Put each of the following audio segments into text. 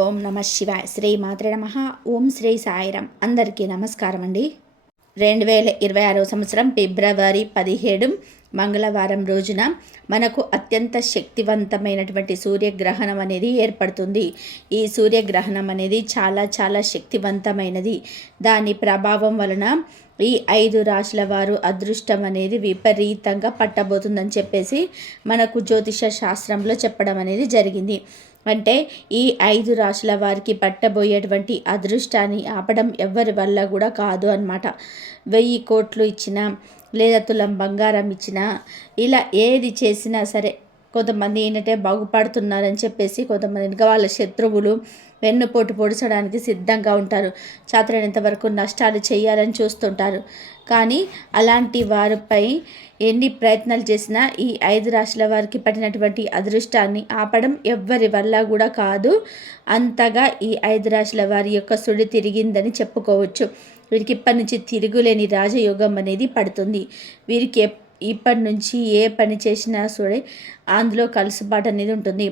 ఓం నమ శివాయ. శ్రీ మాత్రే నమః. ఓం శ్రీ సాయిరాం. అందరికీ నమస్కారం అండి. 2026 సంవత్సరం ఫిబ్రవరి 17 మంగళవారం రోజున మనకు అత్యంత శక్తివంతమైనటువంటి సూర్యగ్రహణం అనేది ఏర్పడుతుంది. ఈ సూర్యగ్రహణం అనేది చాలా చాలా శక్తివంతమైనది. దాని ప్రభావం వలన ఈ 5 రాశుల వారు అదృష్టం అనేది విపరీతంగా పట్టబోతుందని చెప్పేసి మనకు జ్యోతిష శాస్త్రంలో చెప్పడం అనేది జరిగింది. అంటే ఈ 5 రాశుల వారికి పట్టబోయేటువంటి అదృష్టాన్ని ఆపడం ఎవరి వల్ల కూడా కాదు అన్నమాట. 1000 కోట్లు ఇచ్చినా లేదా తులం బంగారం ఇచ్చినా ఇలా ఏది చేసినా సరే కొంతమంది ఏంటంటే బాగుపడుతున్నారని చెప్పేసి కొంతమంది ఇంకా వాళ్ళ శత్రువులు వెన్నుపోటు పొడిచడానికి సిద్ధంగా ఉంటారు. చాతరైనంత వరకు నష్టాలు చేయాలని చూస్తుంటారు. కానీ అలాంటి వారిపై ఎన్ని ప్రయత్నాలు చేసినా ఈ 5 రాశుల వారికి పట్టినటువంటి అదృష్టాన్ని ఆపడం ఎవ్వరి వల్ల కూడా కాదు. అంతగా ఈ 5 రాశుల వారి యొక్క సుడి తిరిగిందని చెప్పుకోవచ్చు. వీరికి ఇప్పటి నుంచి తిరుగులేని రాజయోగం అనేది పడుతుంది. వీరికి ఇప్పటి నుంచి ఏ పని చేసినా సరే అందులో కలుసుబాటు అనేది ఉంటుంది.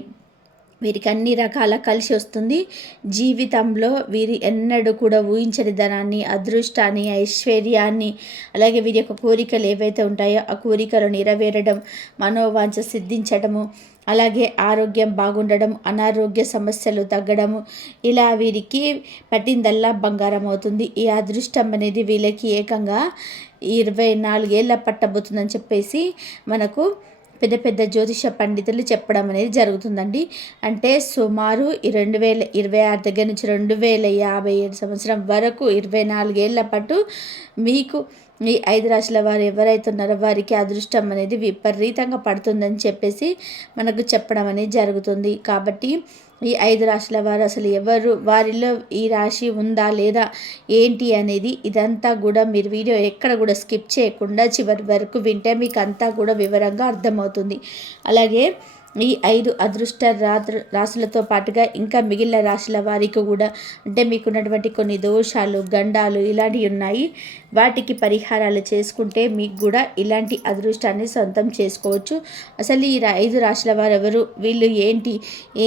వీరికి అన్ని రకాల కలిసి వస్తుంది. జీవితంలో వీరి ఎన్నడూ కూడా ఊహించని ధనాన్ని, అదృష్టాన్ని, ఐశ్వర్యాన్ని, అలాగే వీరి యొక్క కోరికలు ఏవైతే ఉంటాయో ఆ కోరికలు నెరవేరడం, మనోవాంఛ సిద్ధించడము, అలాగే ఆరోగ్యం బాగుండడం, అనారోగ్య సమస్యలు తగ్గడము, ఇలా వీరికి పట్టిందల్లా బంగారం అవుతుంది. ఈ అదృష్టం అనేది వీళ్ళకి ఏకంగా 24 ఏళ్ళ పట్టబోతుందని చెప్పేసి మనకు పెద్ద పెద్ద జ్యోతిష పండితులు చెప్పడం అనేది జరుగుతుందండి. అంటే సుమారు 2026 దగ్గర నుంచి 2057 సంవత్సరం వరకు 24 ఏళ్ల పాటు మీకు ఈ 5 రాశుల వారు ఎవరైతే ఉన్నారో వారికి అదృష్టం అనేది విపరీతంగా పడుతుందని చెప్పేసి మనకు చెప్పడం అనేది జరుగుతుంది. కాబట్టి ఈ 5 రాశుల వారు అసలు ఎవరు, వారిలో ఈ రాశి ఉందా లేదా ఏంటి అనేది ఇదంతా కూడా మీరు వీడియో ఎక్కడ కూడా స్కిప్ చేయకుండా చివరి వరకు వింటే మీకు అంతా కూడా వివరంగా అర్థమవుతుంది. అలాగే ఈ 5 అదృష్ట రాశులతో పాటుగా ఇంకా మిగిలిన రాశుల వారికి కూడా అంటే మీకున్నటువంటి కొన్ని దోషాలు, గండాలు ఇలాంటివి ఉన్నాయి. వాటికి పరిహారాలు చేసుకుంటే మీకు కూడా ఇలాంటి అదృష్టాన్ని సొంతం చేసుకోవచ్చు. అసలు ఈ 5 రాశుల వారు ఎవరు, వీళ్ళు ఏంటి,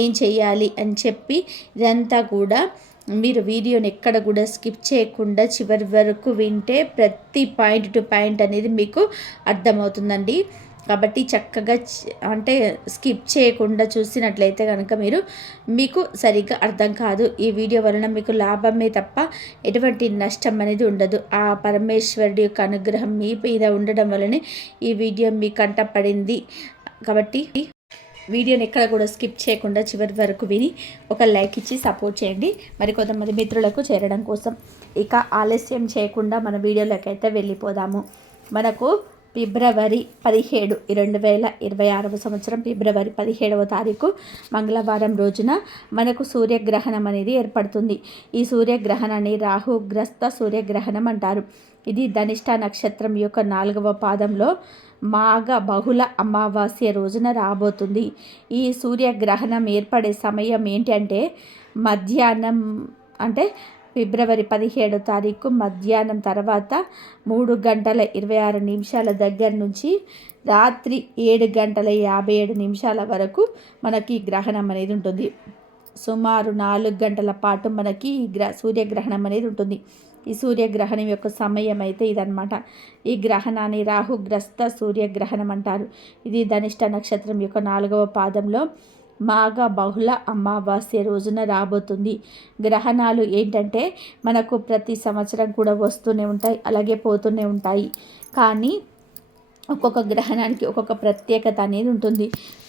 ఏం చేయాలి అని చెప్పి ఇదంతా కూడా మీరు వీడియోని ఎక్కడ కూడా స్కిప్ చేయకుండా చివరి వరకు వింటే ప్రతి పాయింట్ టు పాయింట్ అనేది మీకు అర్థమవుతుందండి. కాబట్టి చక్కగా అంటే స్కిప్ చేయకుండా చూసినట్లయితే కనుక మీకు సరిగ్గా అర్థం కాదు. ఈ వీడియో వలన మీకు లాభమే తప్ప ఎటువంటి నష్టం అనేది ఉండదు. ఆ పరమేశ్వరుడి యొక్క అనుగ్రహం మీ మీద ఉండడం వలనే ఈ వీడియో మీ కంట పడింది. కాబట్టి వీడియోని ఎక్కడ కూడా స్కిప్ చేయకుండా చివరి వరకు విని ఒక లైక్ ఇచ్చి సపోర్ట్ చేయండి. మరి కొంతమంది మిత్రులకు చేరడం కోసం ఇక ఆలస్యం చేయకుండా మన వీడియోలోకి అయితే వెళ్ళిపోదాము. మనకు ఫిబ్రవరి 17 2026 సంవత్సరం ఫిబ్రవరి 17వ తారీఖు మంగళవారం రోజున మనకు సూర్యగ్రహణం అనేది ఏర్పడుతుంది. ఈ సూర్యగ్రహణాన్ని రాహుగ్రస్త సూర్యగ్రహణం అంటారు. ఇది ధనిష్ట నక్షత్రం యొక్క 4వ పాదంలో మాఘ బహుళ అమావాస్య రోజున రాబోతుంది. ఈ సూర్యగ్రహణం ఏర్పడే సమయం ఏంటంటే మధ్యాహ్నం, అంటే ఫిబ్రవరి 17వ తారీఖు మధ్యాహ్నం తర్వాత 3 గంటల 26 నిమిషాల దగ్గర నుంచి రాత్రి 7 గంటల 57 నిమిషాల వరకు మనకి గ్రహణం అనేది ఉంటుంది. సుమారు 4 గంటల పాటు మనకి సూర్యగ్రహణం అనేది ఉంటుంది. ఈ సూర్యగ్రహణం యొక్క సమయం అయితే ఇదన్నమాట. ఈ గ్రహణాన్ని రాహుగ్రస్త సూర్యగ్రహణం అంటారు. ఇది ధనిష్ట నక్షత్రం యొక్క 4వ పాదంలో మాఘ బహుళ అమావాస్య రోజున రాబోతుంది. గ్రహణాలు ఏంటంటే మనకు ప్రతి సంవత్సరం కూడా వస్తూనే ఉంటాయి, అలాగే పోతూనే ఉంటాయి. కానీ ఒక్కొక్క గ్రహణానికి ఒక్కొక్క ప్రత్యేకత అనేది ఉంటుంది.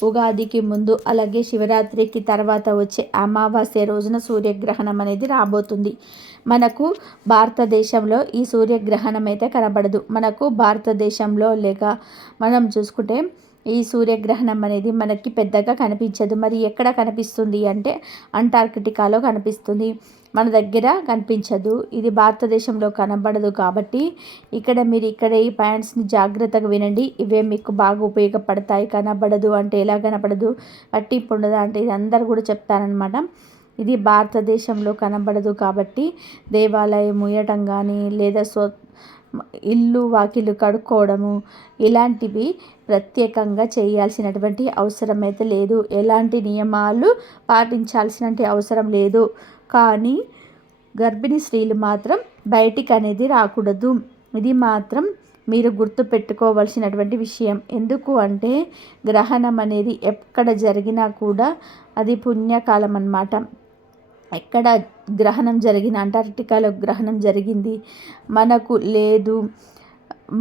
ఉగాదికి ముందు అలాగే శివరాత్రికి తర్వాత వచ్చే అమావాస్య రోజున సూర్యగ్రహణం అనేది రాబోతుంది. మనకు భారతదేశంలో ఈ సూర్యగ్రహణం అయితే కనబడదు. మనకు భారతదేశంలో లేక మనం చూసుకుంటే ఈ సూర్యగ్రహణం అనేది మనకి పెద్దగా కనిపించదు. మరి ఎక్కడ కనిపిస్తుంది అంటే అంటార్కిటికాలో కనిపిస్తుంది, మన దగ్గర కనిపించదు. ఇది భారతదేశంలో కనబడదు. కాబట్టి ఇక్కడ ఈ పాయింట్స్ని జాగ్రత్తగా వినండి. ఇవే మీకు బాగా ఉపయోగపడతాయి. కనబడదు అంటే ఎలా కనబడదు, పట్టింపు ఉండదా అంటే ఇది అందరు కూడా చెప్తారనమాట. ఇది భారతదేశంలో కనబడదు కాబట్టి దేవాలయం ముయ్యటం కానీ లేదా ఇల్లు వాకిలు కడుక్కోవడము ఇలాంటివి ప్రత్యేకంగా చేయాల్సినటువంటి అవసరం అయితే లేదు. ఎలాంటి నియమాలు పాటించాల్సిన అవసరం లేదు. కానీ గర్భిణీ స్త్రీలు మాత్రం బయటికి అనేది రాకూడదు. ఇది మాత్రం మీరు గుర్తు పెట్టుకోవాల్సినటువంటి విషయం. ఎందుకు అంటే గ్రహణం అనేది ఎక్కడ జరిగినా కూడా అది పుణ్యకాలం అన్నమాట. ఎక్కడ గ్రహణం జరిగిన అంటార్క్టికాలో గ్రహణం జరిగింది, మనకు లేదు,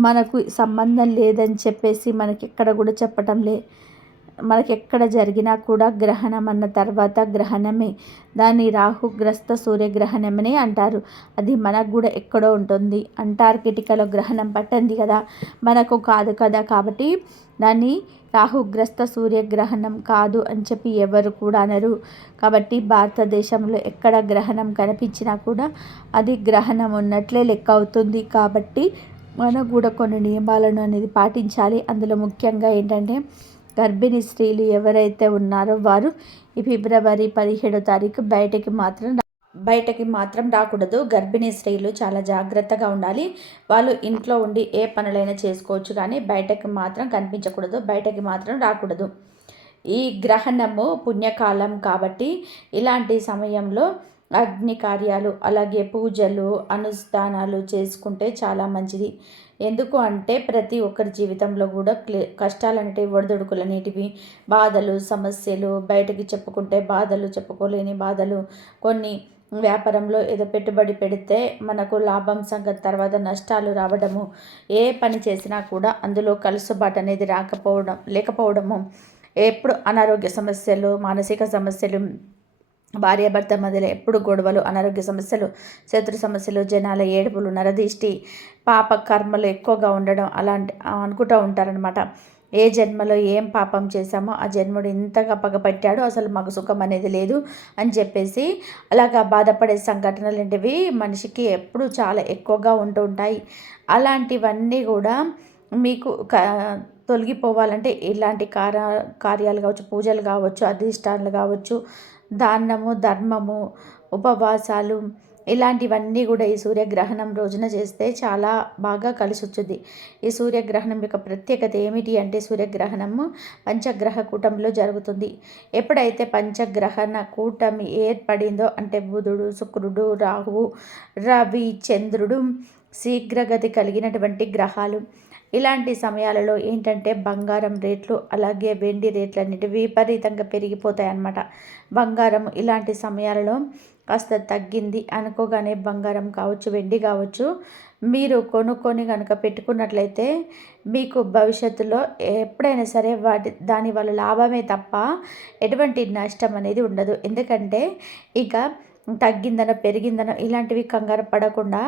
మనకు సంబంధం లేదని చెప్పేసి మనకెక్కడ కూడా చెప్పటం మనకెక్కడ జరిగినా కూడా గ్రహణం అన్న తర్వాత గ్రహణమే. దాన్ని రాహుగ్రస్త సూర్యగ్రహణమనే అంటారు. అది మనకు కూడా ఎక్కడో ఉంటుంది. అంటార్కిటికాలో గ్రహణం పట్టింది కదా, మనకు కాదు కదా. కాబట్టి దాన్ని రాహుగ్రస్త సూర్యగ్రహణం కాదు అని చెప్పి ఎవరు కూడా అనరు. కాబట్టి భారతదేశంలో ఎక్కడ గ్రహణం కనిపించినా కూడా అది గ్రహణం ఉన్నట్లే లెక్క అవుతుంది. కాబట్టి మనం కూడా కొన్ని నియమాలను అనేది పాటించాలి. అందులో ముఖ్యంగా ఏంటంటే గర్భిణీ స్త్రీలు ఎవరైతే ఉన్నారో వారు ఈ ఫిబ్రవరి 17వ తారీఖు బయటకి మాత్రం రాకూడదు. గర్భిణీ స్త్రీలు చాలా జాగ్రత్తగా ఉండాలి. వాళ్ళు ఇంట్లో ఉండి ఏ పనులైనా చేసుకోవచ్చు, కానీ బయటకి మాత్రం కనిపించకూడదు, బయటకి మాత్రం రాకూడదు. ఈ గ్రహణము పుణ్యకాలం కాబట్టి ఇలాంటి సమయంలో అగ్ని కార్యాలు అలాగే పూజలు అనుష్ఠానాలు చేసుకుంటే చాలా మంచిది. ఎందుకు అంటే ప్రతి ఒక్కరి జీవితంలో కూడా కష్టాలు అనేటివి ఒడిదుడుకులు అనేటివి బాధలు సమస్యలు బయటకి చెప్పుకుంటే బాధలు చెప్పుకోలేని బాధలు కొన్ని వ్యాపారంలో ఏదో పెట్టుబడి పెడితే మనకు లాభం సంగతి తర్వాత నష్టాలు రావడము ఏ పని చేసినా కూడా అందులో కలుసుబాటు అనేది లేకపోవడము ఎప్పుడు అనారోగ్య సమస్యలు మానసిక సమస్యలు భార్యాభర్త మధ్యలో ఎప్పుడు గొడవలు అనారోగ్య సమస్యలు శత్రు సమస్యలు జనాల ఏడుపులు నరదిష్టి పాప కర్మలు ఎక్కువగా ఉండడం అలాంటి అనుకుంటూ ఉంటారనమాట. ఏ జన్మలో ఏం పాపం చేశామో ఆ జన్ముడు ఇంతగా పగపట్టాడు, అసలు మాకు సుఖం అనేది లేదు అని చెప్పేసి అలాగా బాధపడే సంఘటనలు ఏంటివి మనిషికి ఎప్పుడు చాలా ఎక్కువగా ఉంటూ ఉంటాయి. అలాంటివన్నీ కూడా మీకు తొలగిపోవాలంటే ఇలాంటి కార్యాలు కావచ్చు, పూజలు కావచ్చు, అధిష్టానాలు కావచ్చు, దానము ధర్మము ఉపవాసాలు ఇలాంటివన్నీ కూడా ఈ సూర్యగ్రహణం రోజున చేస్తే చాలా బాగా కలిసి వచ్చుద్ది. ఈ సూర్యగ్రహణం యొక్క ప్రత్యేకత ఏమిటి అంటే సూర్యగ్రహణము పంచగ్రహ కూటమిలో జరుగుతుంది. ఎప్పుడైతే పంచగ్రహణ కూటమి ఏర్పడిందో అంటే బుధుడు శుక్రుడు రాహువు రవి చంద్రుడు శీఘ్రగతి కలిగినటువంటి గ్రహాలు ఇలాంటి సమయాలలో ఏంటంటే బంగారం రేట్లు అలాగే వెండి రేట్లు అన్నిటి విపరీతంగా పెరిగిపోతాయి అన్నమాట. బంగారం ఇలాంటి సమయాలలో కాస్త తగ్గింది అనుకోగానే బంగారం కావచ్చు వెండి కావచ్చు మీరు కొనుక్కొని కనుక పెట్టుకున్నట్లయితే మీకు భవిష్యత్తులో ఎప్పుడైనా సరే దాని వల్ల లాభమే తప్ప ఎటువంటి నష్టం అనేది ఉండదు. ఎందుకంటే ఇక తగ్గిందనో పెరిగిందనో ఇలాంటివి కంగారు పడకుండా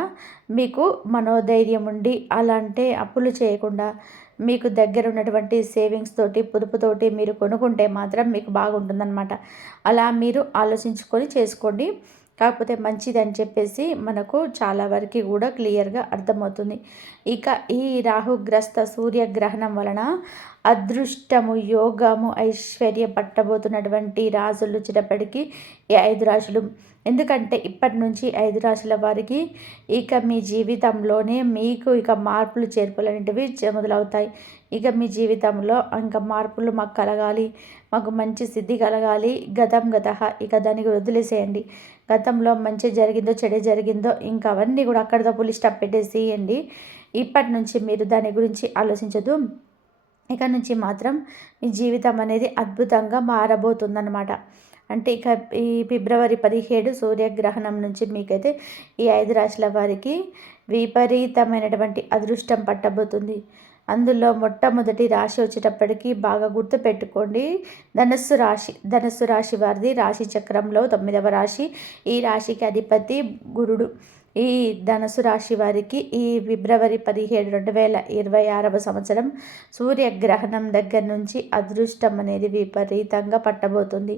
మీకు మనోధైర్యం ఉండి అలాంటి అప్పులు చేయకుండా మీకు దగ్గర ఉన్నటువంటి సేవింగ్స్ తోటి పొదుపుతోటి మీరు కొనుక్కుంటే మాత్రం మీకు బాగుంటుందన్నమాట. అలా మీరు ఆలోచించుకొని చేసుకోండి. కాకపోతే మంచిది అని చెప్పేసి మనకు చాలా వరకు కూడా క్లియర్గా అర్థమవుతుంది. ఇక ఈ రాహుగ్రస్త సూర్యగ్రహణం వలన అదృష్టము యోగము ఐశ్వర్య పట్టబోతున్నటువంటి రాజులు చిటపడికి ఈ 5 రాశులు. ఎందుకంటే ఇప్పటి నుంచి 5 రాశుల వారికి ఇక మీ జీవితంలోనే మీకు ఇక మార్పులు చేర్పులు అనేటివి మొదలవుతాయి. ఇక మీ జీవితంలో ఇంకా మార్పులు మాకు కలగాలి, మాకు మంచి సిద్ధి కలగాలి. గతం గతః ఇక దానికి వదిలేసేయండి. గతంలో మంచి జరిగిందో చెడు జరిగిందో ఇంకా అవన్నీ కూడా అక్కడితో పులి స్టాప్ పెట్టేసేయండి. ఇప్పటి నుంచి మీరు దాని గురించి ఆలోచించదు. ఇక నుంచి మాత్రం మీ జీవితం అనేది అద్భుతంగా మారబోతుందన్నమాట. అంటే ఇక ఈ ఫిబ్రవరి 17 సూర్యగ్రహణం నుంచి మీకైతే ఈ 5 రాశుల వారికి విపరీతమైనటువంటి అదృష్టం పట్టబోతుంది. అందులో మొట్టమొదటి రాశి వచ్చేటప్పటికి బాగా గుర్తుపెట్టుకోండి, ధనస్సు రాశి. ధనస్సు రాశి వారిది రాశి చక్రంలో 9వ రాశి. ఈ రాశికి అధిపతి గురుడు. ఈ ధనుసు రాశి వారికి ఈ ఫిబ్రవరి 17, 2026వ సంవత్సరం సూర్యగ్రహణం దగ్గర నుంచి అదృష్టం అనేది విపరీతంగా పట్టబోతుంది.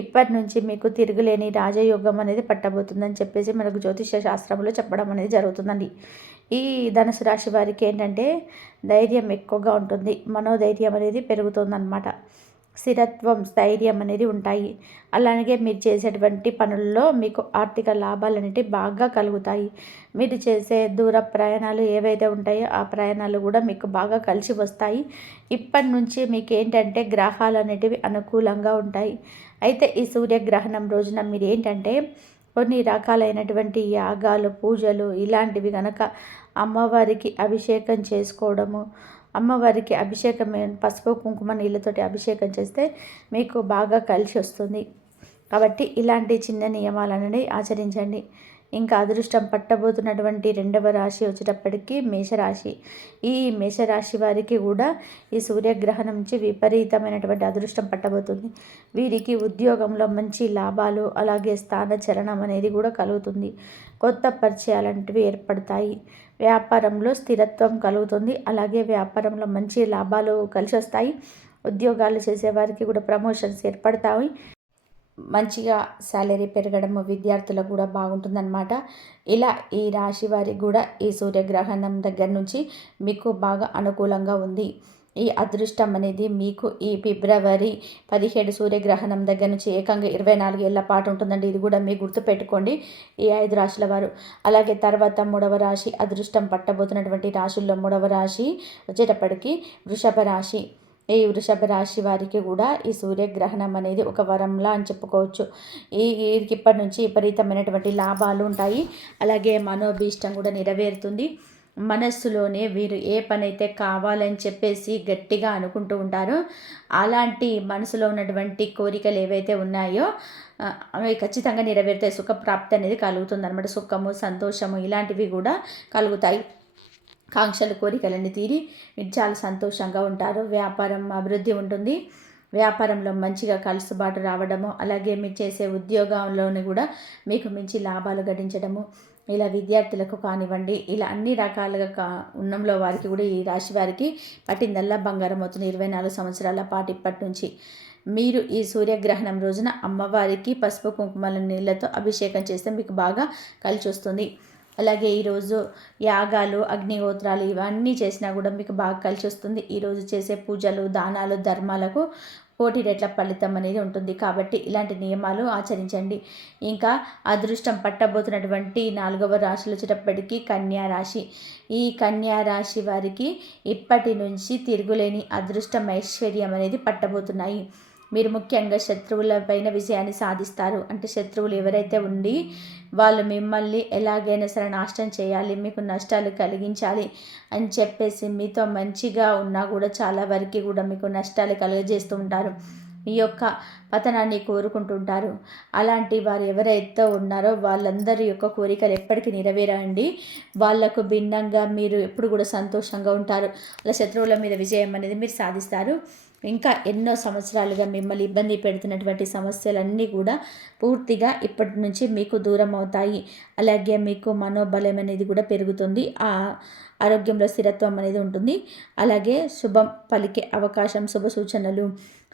ఇప్పటి నుంచి మీకు తిరుగులేని రాజయోగం అనేది పట్టబోతుందని చెప్పేసి మనకు జ్యోతిష శాస్త్రంలో చెప్పడం అనేది జరుగుతుందండి. ఈ ధనుసు రాశి వారికి ఏంటంటే ధైర్యం ఎక్కువగా ఉంటుంది, మనోధైర్యం అనేది పెరుగుతుందన్నమాట. స్థిరత్వం, స్థైర్యం అనేది ఉంటాయి. అలాగే మీరు చేసేటువంటి పనుల్లో మీకు ఆర్థిక లాభాలు అనేటివి బాగా కలుగుతాయి. మీరు చేసే దూర ప్రయాణాలు ఏవైతే ఉంటాయో ఆ ప్రయాణాలు కూడా మీకు బాగా కలిసి వస్తాయి. ఇప్పటి నుంచి మీకు ఏంటంటే గ్రహాలు అనేటివి అనుకూలంగా ఉంటాయి. అయితే ఈ సూర్యగ్రహణం రోజున మీరు ఏంటంటే కొన్ని రకాలైనటువంటి యాగాలు, పూజలు ఇలాంటివి కనుక అమ్మవారికి అభిషేకం చేసుకోవడము, అమ్మవారికి అభిషేకం పసుపు కుంకుమ నీళ్ళతోటి అభిషేకం చేస్తే మీకు బాగా కలిసి వస్తుంది. కాబట్టి ఇలాంటి చిన్న నియమాలనేవి ఆచరించండి. ఇంకా అదృష్టం పట్టబోతున్నటువంటి రెండవ రాశి వచ్చేటప్పటికి మేషరాశి. ఈ మేషరాశి వారికి కూడా ఈ సూర్యగ్రహణం నుంచి విపరీతమైనటువంటి అదృష్టం పట్టబోతుంది. వీరికి ఉద్యోగంలో మంచి లాభాలు, అలాగే స్థానచలనం అనేది కూడా కలుగుతుంది. కొత్త పరిచయాలంటివి ఏర్పడతాయి. వ్యాపారంలో స్థిరత్వం కలుగుతుంది. అలాగే వ్యాపారంలో మంచి లాభాలు కలిసి వస్తాయి. ఉద్యోగాలు చేసేవారికి కూడా ప్రమోషన్స్ ఏర్పడతాయి. మంచిగా శాలరీ పెరగడము విద్యార్థులకు కూడా బాగుంటుందన్నమాట. ఇలా ఈ రాశి వారికి కూడా ఈ సూర్యగ్రహణం దగ్గర నుంచి మీకు బాగా అనుకూలంగా ఉంది. ఈ అదృష్టం అనేది మీకు ఈ ఫిబ్రవరి 17 సూర్యగ్రహణం దగ్గర నుంచి ఏకంగా 24 ఏళ్ల పాటు ఉంటుందండి. ఇది కూడా మీరు గుర్తుపెట్టుకోండి ఈ 5 రాశుల వారు. అలాగే తర్వాత 3వ రాశి, అదృష్టం పట్టబోతున్నటువంటి రాశుల్లో 3వ రాశి వచ్చేటప్పటికి వృషభ రాశి. ఈ వృషభ రాశి వారికి కూడా ఈ సూర్యగ్రహణం అనేది ఒక వరంలా అని చెప్పుకోవచ్చు. వీరికి ఇప్పటి నుంచి విపరీతమైనటువంటి లాభాలు ఉంటాయి. అలాగే మనోభీష్టం కూడా నెరవేరుతుంది. మనస్సులోనే వీరు ఏ పని అయితే కావాలని చెప్పేసి గట్టిగా అనుకుంటూ ఉంటారో అలాంటి మనసులో ఉన్నటువంటి కోరికలు ఏవైతే ఉన్నాయో అవి ఖచ్చితంగా నెరవేరుతాయి. సుఖప్రాప్తి అనేది కలుగుతుంది అనమాట. సుఖము, సంతోషము ఇలాంటివి కూడా కలుగుతాయి. కాంక్షలు, కోరికలన్నీ తీరి మీరు చాలా సంతోషంగా ఉంటారు. వ్యాపారం అభివృద్ధి ఉంటుంది. వ్యాపారంలో మంచిగా కలుసుబాటు రావడము, అలాగే మీరు చేసే ఉద్యోగంలోని కూడా మీకు మంచి లాభాలు గడించడము, ఇలా విద్యార్థులకు కానివ్వండి, ఇలా అన్ని రకాలుగా ఉన్నంలో వారికి కూడా ఈ రాశి వారికి పట్టిందల్లా బంగారం అవుతుంది. 24 సంవత్సరాల పాటు ఇప్పటి నుంచి మీరు ఈ సూర్యగ్రహణం రోజున అమ్మవారికి పసుపు కుంకుమల నీళ్ళతో అభిషేకం చేస్తే మీకు బాగా కలిసి వస్తుంది. అలాగే ఈరోజు యాగాలు, అగ్నిహోత్రాలు ఇవన్నీ చేసినా కూడా మీకు బాగా కలిసి వస్తుంది. ఈరోజు చేసే పూజలు, దానాలు, ధర్మాలకు కోటి రెట్ల ఫలితం అనేది ఉంటుంది. కాబట్టి ఇలాంటి నియమాలు ఆచరించండి. ఇంకా అదృష్టం పట్టబోతున్నటువంటి 4వ రాశులు వచ్చేటప్పటికీ కన్యా రాశి. ఈ కన్యా రాశి వారికి ఇప్పటి నుంచి తిరుగులేని అదృష్టం, ఐశ్వర్యం అనేది పట్టబోతున్నాయి. మీరు ముఖ్యంగా శత్రువులపైన విజయాన్ని సాధిస్తారు. అంటే శత్రువులు ఎవరైతే ఉండి వాళ్ళు మిమ్మల్ని ఎలాగైనా సరే నాశనం చేయాలి, మీకు నష్టాలు కలిగించాలి అని చెప్పేసి మీతో మంచిగా ఉన్నా కూడా చాలా వరకు కూడా మీకు నష్టాలు కలుగజేస్తూ ఉంటారు. మీ యొక్క పతనాన్ని కోరుకుంటుంటారు. అలాంటి వారు ఎవరైతే ఉన్నారో వాళ్ళందరి యొక్క కోరికలు ఎప్పటికీ నెరవేరండి. వాళ్లకు భిన్నంగా మీరు ఎప్పుడు కూడా సంతోషంగా ఉంటారు. అలా శత్రువుల మీద విజయం అనేది మీరు సాధిస్తారు. ఇంకా ఎన్నో సంవత్సరాలుగా మిమ్మల్ని ఇబ్బంది పెడుతున్నటువంటి సమస్యలన్నీ కూడా పూర్తిగా ఇప్పటి నుంచి మీకు దూరం అవుతాయి. అలాగే మీకు మనోబలం అనేది కూడా పెరుగుతుంది. ఆరోగ్యంలో స్థిరత్వం అనేది ఉంటుంది. అలాగే శుభం పలికే అవకాశం, శుభ సూచనలు,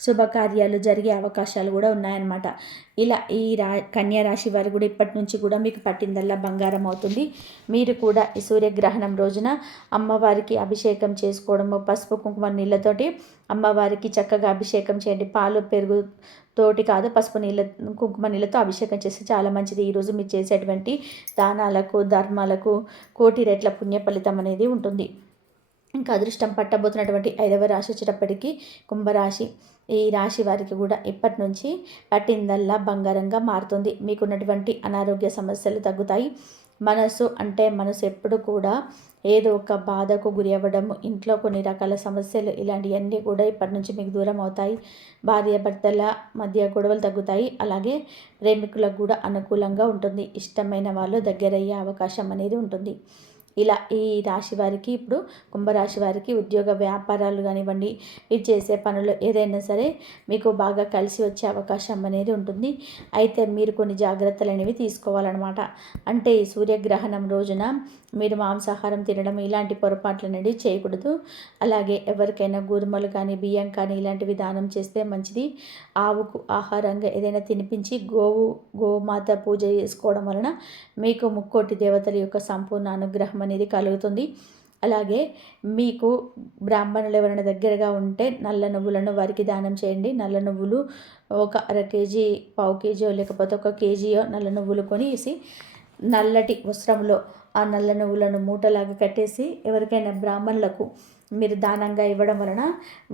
శుభకార్యాలు జరిగే అవకాశాలు కూడా ఉన్నాయన్నమాట. ఇలా ఈ కన్యా రాశి వారు కూడా ఇప్పటి నుంచి కూడా మీకు పట్టిందల్లా బంగారం అవుతుంది. మీరు కూడా ఈ సూర్యగ్రహణం రోజున అమ్మవారికి అభిషేకం చేసుకోవడము, పసుపు కుంకుమ నీళ్ళతోటి అమ్మవారికి చక్కగా అభిషేకం చేయండి. పాలు, పెరుగు తోటి కాదు, పసుపు నీళ్ళ, కుంకుమ నీళ్ళతో అభిషేకం చేస్తే చాలా మంచిది. ఈరోజు మీరు చేసేటువంటి దానాలకు, ధర్మాలకు కోటి రెట్ల పుణ్య ఫలితం అనేది ఉంటుంది. ఇంకా అదృష్టం పట్టబోతున్నటువంటి 5వ రాశి వచ్చేటప్పటికి కుంభరాశి. ఈ రాశి వారికి కూడా ఇప్పటి నుంచి పట్టిందల్లా బంగారంగా మారుతుంది. మీకున్నటువంటి అనారోగ్య సమస్యలు తగ్గుతాయి. మనసు ఎప్పుడు కూడా ఏదో ఒక బాధకు గురి అవ్వడము, ఇంట్లో కొన్ని రకాల సమస్యలు ఇలాంటివన్నీ కూడా ఇప్పటి నుంచి మీకు దూరం అవుతాయి. భార్యాభర్తల మధ్య గొడవలు తగ్గుతాయి. అలాగే ప్రేమికులకు కూడా అనుకూలంగా ఉంటుంది. ఇష్టమైన వాళ్ళు దగ్గరయ్యే అవకాశం అనేది ఉంటుంది. ఇలా ఈ రాశి వారికి ఇప్పుడు కుంభరాశి వారికి ఉద్యోగ వ్యాపారాలు కానివ్వండి, మీరు చేసే పనులు ఏదైనా సరే మీకు బాగా కలిసి వచ్చే అవకాశం అనేది ఉంటుంది. అయితే మీరు కొన్ని జాగ్రత్తలు అనేవి తీసుకోవాలన్నమాట. అంటే ఈ సూర్యగ్రహణం రోజున మీరు మాంసాహారం తినడం ఇలాంటి పొరపాట్లు అనేది చేయకూడదు. అలాగే ఎవరికైనా గోధుమలు కానీ, బియ్యం కానీ ఇలాంటివి దానం చేస్తే మంచిది. ఆవుకు ఆహారంగా ఏదైనా తినిపించి గోమాత పూజ చేసుకోవడం వలన మీకు ముక్కోటి దేవతల యొక్క సంపూర్ణ అనుగ్రహం అనేది కలుగుతుంది. అలాగే మీకు బ్రాహ్మణులు ఎవరైనా దగ్గరగా ఉంటే నల్ల నువ్వులను వారికి దానం చేయండి. నల్ల నువ్వులు ఒక అర కేజీ, పావు కేజీయో లేకపోతే ఒక కేజీయో నల్ల నువ్వులు కొనేసి నల్లటి వస్త్రంలో ఆ నల్ల నువ్వులను మూటలాగా కట్టేసి ఎవరికైనా బ్రాహ్మణులకు మీరు దానంగా ఇవ్వడం వలన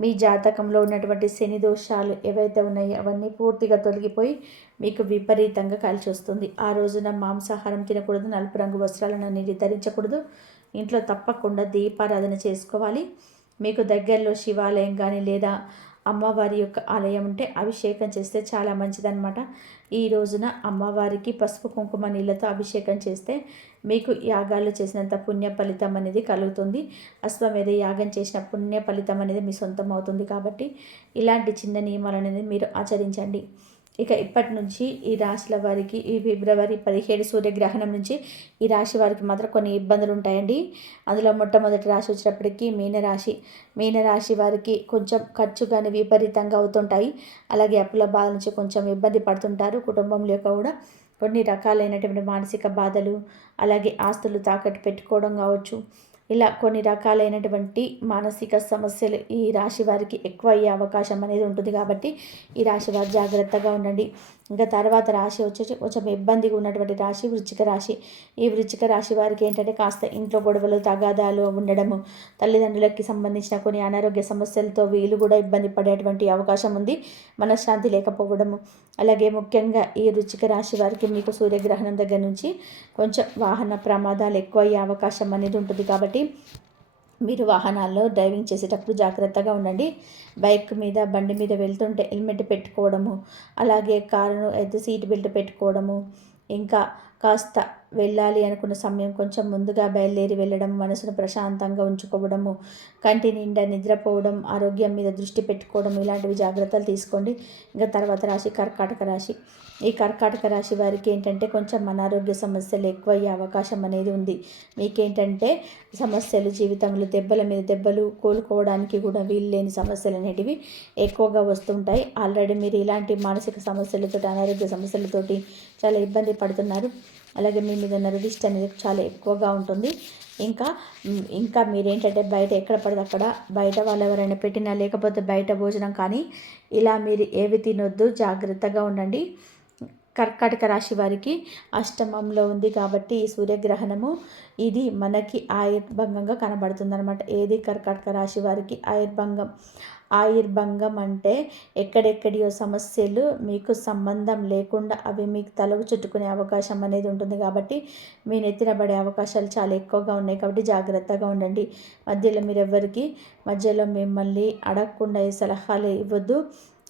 మీ జాతకంలో ఉన్నటువంటి శని దోషాలు ఏవైతే ఉన్నాయో అవన్నీ పూర్తిగా తొలగిపోయి మీకు విపరీతంగా కలిసి వస్తుంది. ఆ రోజున మాంసాహారం తినకూడదు, నలుపు రంగు వస్త్రాలను అనేది ధరించకూడదు. ఇంట్లో తప్పకుండా దీపారాధన చేసుకోవాలి. మీకు దగ్గరలో శివాలయం కానీ లేదా అమ్మవారి యొక్క ఆలయం ఉంటే అభిషేకం చేస్తే చాలా మంచిదన్నమాట. ఈ రోజున అమ్మవారికి పసుపు కుంకుమ నీళ్ళతో అభిషేకం చేస్తే మీకు యాగాలు చేసినంత పుణ్య ఫలితం అనేది కలుగుతుంది. అశ్వమేధ యాగం చేసిన పుణ్య ఫలితం అనేది మీ సొంతం అవుతుంది. కాబట్టి ఇలాంటి చిన్న నియమాలు అనేది మీరు ఆచరించండి. ఇక ఇప్పటి నుంచి ఈ రాశుల వారికి ఈ ఫిబ్రవరి 17 సూర్యగ్రహణం నుంచి ఈ రాశి వారికి మాత్రం కొన్ని ఇబ్బందులు ఉంటాయండి. అందులో మొట్టమొదటి రాశి వచ్చేటప్పటికి మీనరాశి. మీనరాశి వారికి కొంచెం ఖర్చు కానీ విపరీతంగా అవుతుంటాయి. అలాగే అప్పుల బాధ నుంచి కొంచెం ఇబ్బంది పడుతుంటారు. కుటుంబంలో కూడా కొన్ని రకాలైనటువంటి మానసిక బాధలు, అలాగే ఆస్తులు తాకట్టు పెట్టుకోవడం కావచ్చు, ఇలా కొన్ని రకాలైనటువంటి మానసిక సమస్యలు ఈ రాశి వారికి ఎక్కువ అయ్యే అవకాశం అనేది ఉంటుంది. కాబట్టి ఈ రాశి వారు జాగ్రత్తగా ఉండండి. ఇంకా తర్వాత రాశి వచ్చేసి కొంచెం ఇబ్బందిగా ఉన్నటువంటి రాశి వృశ్చిక రాశి. ఈ వృశ్చిక రాశి వారికి ఏంటంటే కాస్త ఇంట్లో గొడవలు, తగాదాలు ఉండడము, తల్లిదండ్రులకి సంబంధించిన కొన్ని అనారోగ్య సమస్యలతో వీళ్ళు కూడా ఇబ్బంది పడేటువంటి అవకాశం ఉంది. మనశ్శాంతి లేకపోవడము, అలాగే ముఖ్యంగా ఈ వృశ్చిక రాశి వారికి మీకు సూర్యగ్రహణం దగ్గర నుంచి కొంచెం వాహన ప్రమాదాలు ఎక్కువ అయ్యే అవకాశం అనేది ఉంటుంది. కాబట్టి మీరు వాహనాల్లో డ్రైవింగ్ చేసేటప్పుడు జాగ్రత్తగా ఉండండి. బైక్ మీద, బండి మీద వెళ్తుంటే హెల్మెట్ పెట్టుకోవడము, అలాగే కారును అయితే సీట్ బెల్ట్ పెట్టుకోవడము, ఇంకా కాస్త వెళ్ళాలి అనుకున్న సమయం కొంచెం ముందుగా బయలుదేరి వెళ్ళడం, మనసును ప్రశాంతంగా ఉంచుకోవడము, కంటి నిండా నిద్రపోవడం, ఆరోగ్యం మీద దృష్టి పెట్టుకోవడం, ఇలాంటివి జాగ్రత్తలు తీసుకోండి. ఇంకా తర్వాత రాశి కర్కాటక రాశి. ఈ కర్కాటక రాశి వారికి ఏంటంటే కొంచెం అనారోగ్య సమస్యలు ఎక్కువ అయ్యే అవకాశం అనేది ఉంది. మీకేంటంటే సమస్యలు జీవితంలో దెబ్బల మీద దెబ్బలు, కోలుకోవడానికి కూడా వీలు లేని సమస్యలు అనేటివి ఎక్కువగా వస్తుంటాయి. ఆల్రెడీ మీరు ఇలాంటి మానసిక సమస్యలతో, అనారోగ్య సమస్యలతోటి చాలా ఇబ్బంది పడుతున్నారు. అలాగే మీ మీద నరదిష్టి అనేది చాలా ఎక్కువగా ఉంటుంది. ఇంకా మీరేంటంటే బయట ఎక్కడ పడితే అక్కడ బయట వాళ్ళు ఎవరైనా పెట్టినా, లేకపోతే బయట భోజనం కానీ ఇలా మీరు ఏవి తినొద్దు, జాగ్రత్తగా ఉండండి. కర్కాటక రాశి వారికి అష్టమంలో ఉంది కాబట్టి ఈ సూర్యగ్రహణము ఇది మనకి ఆయుర్భంగంగా కనబడుతుంది అనమాట. ఏది కర్కాటక రాశి వారికి ఆయుర్భంగం అంటే ఎక్కడెక్కడియో సమస్యలు మీకు సంబంధం లేకుండా అవి మీకు తలకు చుట్టుకునే అవకాశం అనేది ఉంటుంది. కాబట్టి మీ నెత్తిన పడే అవకాశాలు చాలా ఎక్కువగా ఉన్నాయి. కాబట్టి జాగ్రత్తగా ఉండండి. మధ్యలో మిమ్మల్ని అడగకుండా ఈ సలహాలు ఇవ్వద్దు.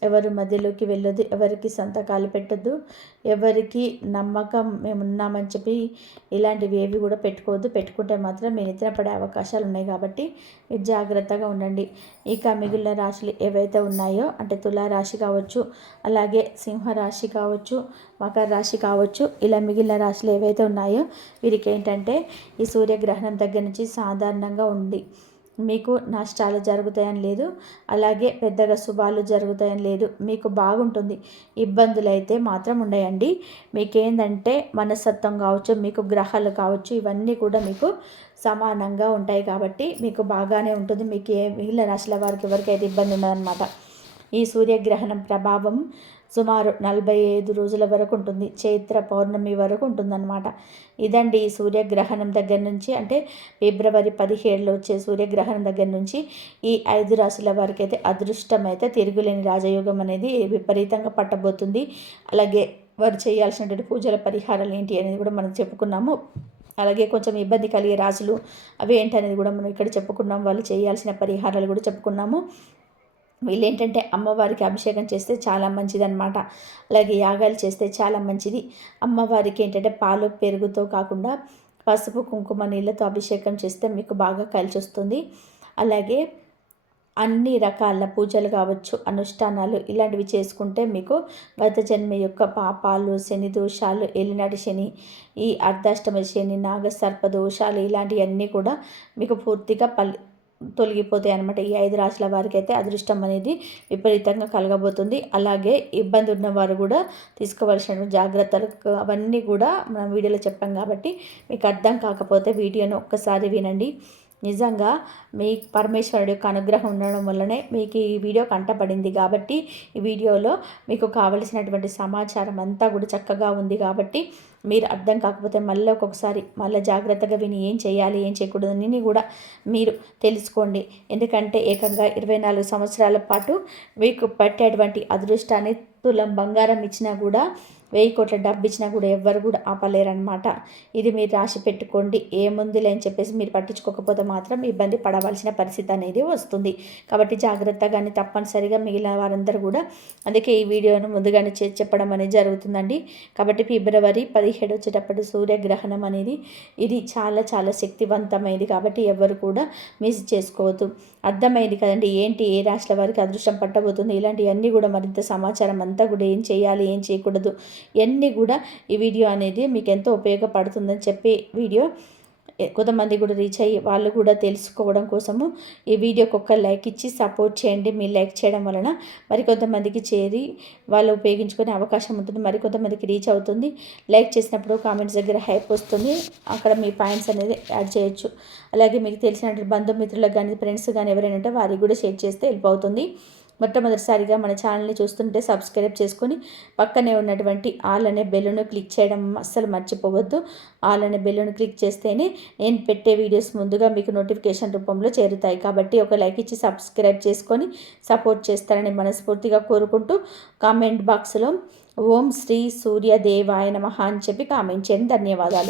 ఎవరు మధ్యలోకి వెళ్ళొద్దు. ఎవరికి సంతకాలు పెట్టద్దు. ఎవరికి నమ్మకం మేమున్నామని చెప్పి ఇలాంటివి ఏవి కూడా పెట్టుకోవద్దు. పెట్టుకుంటే మాత్రం మీ నెత్తిన పడే అవకాశాలు ఉన్నాయి. కాబట్టి మీరు జాగ్రత్తగా ఉండండి. ఇక మిగిలిన రాశులు ఏవైతే ఉన్నాయో అంటే తులారాశి కావచ్చు, అలాగే సింహరాశి కావచ్చు, మకర రాశి కావచ్చు, ఇలా మిగిలిన రాశులు ఏవైతే ఉన్నాయో వీరికి ఏంటంటే ఈ సూర్యగ్రహణం దగ్గర నుంచి సాధారణంగా ఉంది. మీకు నష్టాలు జరుగుతాయని లేదు, అలాగే పెద్దగా శుభాలు జరుగుతాయని లేదు. మీకు బాగుంటుంది. ఇబ్బందులు అయితే మాత్రం ఉండయండి. మీకేందంటే మనస్తత్వం కావచ్చు, మీకు గ్రహాలు కావచ్చు, ఇవన్నీ కూడా మీకు సమానంగా ఉంటాయి. కాబట్టి మీకు బాగానే ఉంటుంది. మీకు మిగిలిన రాశుల వారికి ఎవరికైతే ఇబ్బంది ఉండదన్నమాట. ఈ సూర్యగ్రహణం ప్రభావం సుమారు 45 రోజుల వరకు ఉంటుంది. చైత్ర పౌర్ణమి వరకు ఉంటుందన్నమాట. ఇదండి ఈ సూర్యగ్రహణం దగ్గర నుంచి, అంటే ఫిబ్రవరి 17లో వచ్చే సూర్యగ్రహణం దగ్గర నుంచి ఈ 5 రాశుల వారికి అయితే అదృష్టం అయితే తిరుగులేని రాజయోగం అనేది విపరీతంగా పట్టబోతుంది. అలాగే వారు చేయాల్సినటువంటి పూజల పరిహారాలు ఏంటి అనేది కూడా మనం చెప్పుకున్నాము. అలాగే కొంచెం ఇబ్బంది కలిగే రాశులు అవి ఏంటనేది కూడా మనం ఇక్కడ చెప్పుకున్నాం. వాళ్ళు చేయాల్సిన పరిహారాలు కూడా చెప్పుకున్నాము. వీళ్ళు ఏంటంటే అమ్మవారికి అభిషేకం చేస్తే చాలా మంచిదన్నమాట. అలాగే యాగాలు చేస్తే చాలా మంచిది. అమ్మవారికి ఏంటంటే పాలు పెరుగుతో కాకుండా పసుపు కుంకుమ నీళ్ళతో అభిషేకం చేస్తే మీకు బాగా కలిసి వస్తుంది. అలాగే అన్ని రకాల పూజలు కావచ్చు, అనుష్ఠానాలు ఇలాంటివి చేసుకుంటే మీకు గత జన్మ యొక్క పాపాలు, శని దోషాలు, ఏలినాటి శని, ఈ అర్ధాష్టమ శని, నాగసర్ప దోషాలు ఇలాంటివన్నీ కూడా మీకు పూర్తిగా తొలగిపోతాయి అనమాట. ఈ 5 రాశుల వారికి అయితే అదృష్టం అనేది విపరీతంగా కలగబోతుంది. అలాగే ఇబ్బంది ఉన్నవారు కూడా తీసుకోవాల్సిన జాగ్రత్తలు అవన్నీ కూడా మనం వీడియోలో చెప్పాం. కాబట్టి మీకు అర్థం కాకపోతే వీడియోను ఒక్కసారి వినండి. నిజంగా మీ పరమేశ్వరుడి యొక్క అనుగ్రహం ఉండడం వల్లనే మీకు ఈ వీడియో కంటపడింది కాబట్టి ఈ వీడియోలో మీకు కావలసినటువంటి సమాచారం అంతా కూడా చక్కగా ఉంది కాబట్టి మీరు అర్థం కాకపోతే మళ్ళీ ఒక్కొక్కసారి మళ్ళీ జాగ్రత్తగా విని ఏం చేయాలి ఏం చేయకూడదు అని కూడా మీరు తెలుసుకోండి. ఎందుకంటే ఏకంగా 24 సంవత్సరాల పాటు మీకు పట్టేటువంటి అదృష్టాన్ని తులం బంగారం ఇచ్చినా కూడా 1000 కోట్ల డబ్బు ఇచ్చినా కూడా ఎవ్వరు కూడా ఆపలేరనమాట. ఇది మీరు రాసి పెట్టుకోండి. ఏముందిలే అని చెప్పేసి మీరు పట్టించుకోకపోతే మాత్రం ఇబ్బంది పడవలసిన పరిస్థితి అనేది వస్తుంది. కాబట్టి జాగ్రత్తగానే తప్పనిసరిగా మిగిలిన వారందరూ కూడా అందుకే ఈ వీడియోను ముందుగానే చెప్పడం అనేది జరుగుతుందండి. కాబట్టి ఫిబ్రవరి 17 వచ్చేటప్పుడు సూర్యగ్రహణం అనేది ఇది చాలా చాలా శక్తివంతమైనది కాబట్టి ఎవరు కూడా మిస్ చేసుకోవద్దు. అర్థమైంది కదండి ఏంటి ఏ రాశుల వారికి అదృష్టం పట్టబోతుంది ఇలాంటివన్నీ కూడా మరింత సమాచారం అంతా కూడా ఏం చేయాలి ఏం చేయకూడదు ఇవన్నీ కూడా ఈ వీడియో అనేది మీకు ఎంతో ఉపయోగపడుతుందని చెప్పి వీడియో కొంతమంది కూడా రీచ్ అయ్యి వాళ్ళు కూడా తెలుసుకోవడం కోసము ఈ వీడియోకి ఒక లైక్ ఇచ్చి సపోర్ట్ చేయండి. మీరు లైక్ చేయడం వలన మరికొంతమందికి చేరి వాళ్ళు ఉపయోగించుకునే అవకాశం ఉంటుంది, మరికొంతమందికి రీచ్ అవుతుంది. లైక్ చేసినప్పుడు కామెంట్స్ దగ్గర హైప్ వస్తుంది, అక్కడ మీ పాయింట్స్ అనేది యాడ్ చేయొచ్చు. అలాగే మీకు తెలిసినటువంటి బంధుమిత్రులకు కానీ ఫ్రెండ్స్ కానీ ఎవరైనా ఉంటే వారికి కూడా షేర్ చేస్తే హెల్ప్ అవుతుంది. మొట్టమొదటిసారిగా మన ఛానల్ని చూస్తుంటే సబ్స్క్రైబ్ చేసుకొని పక్కనే ఉన్నటువంటి ఆల్ అనే బెల్లును క్లిక్ చేయడం అస్సలు మర్చిపోవద్దు. ఆల్ అనే బెల్లును క్లిక్ చేస్తేనే నేను పెట్టే వీడియోస్ ముందుగా మీకు నోటిఫికేషన్ రూపంలో చేరుతాయి. కాబట్టి ఒక లైక్ ఇచ్చి సబ్స్క్రైబ్ చేసుకొని సపోర్ట్ చేస్తారని మనస్ఫూర్తిగా కోరుకుంటూ కామెంట్ బాక్స్లో ఓం శ్రీ సూర్యదేవాయ నమః అని చెప్పి కామెంట్ చేయండి. ధన్యవాదాలు.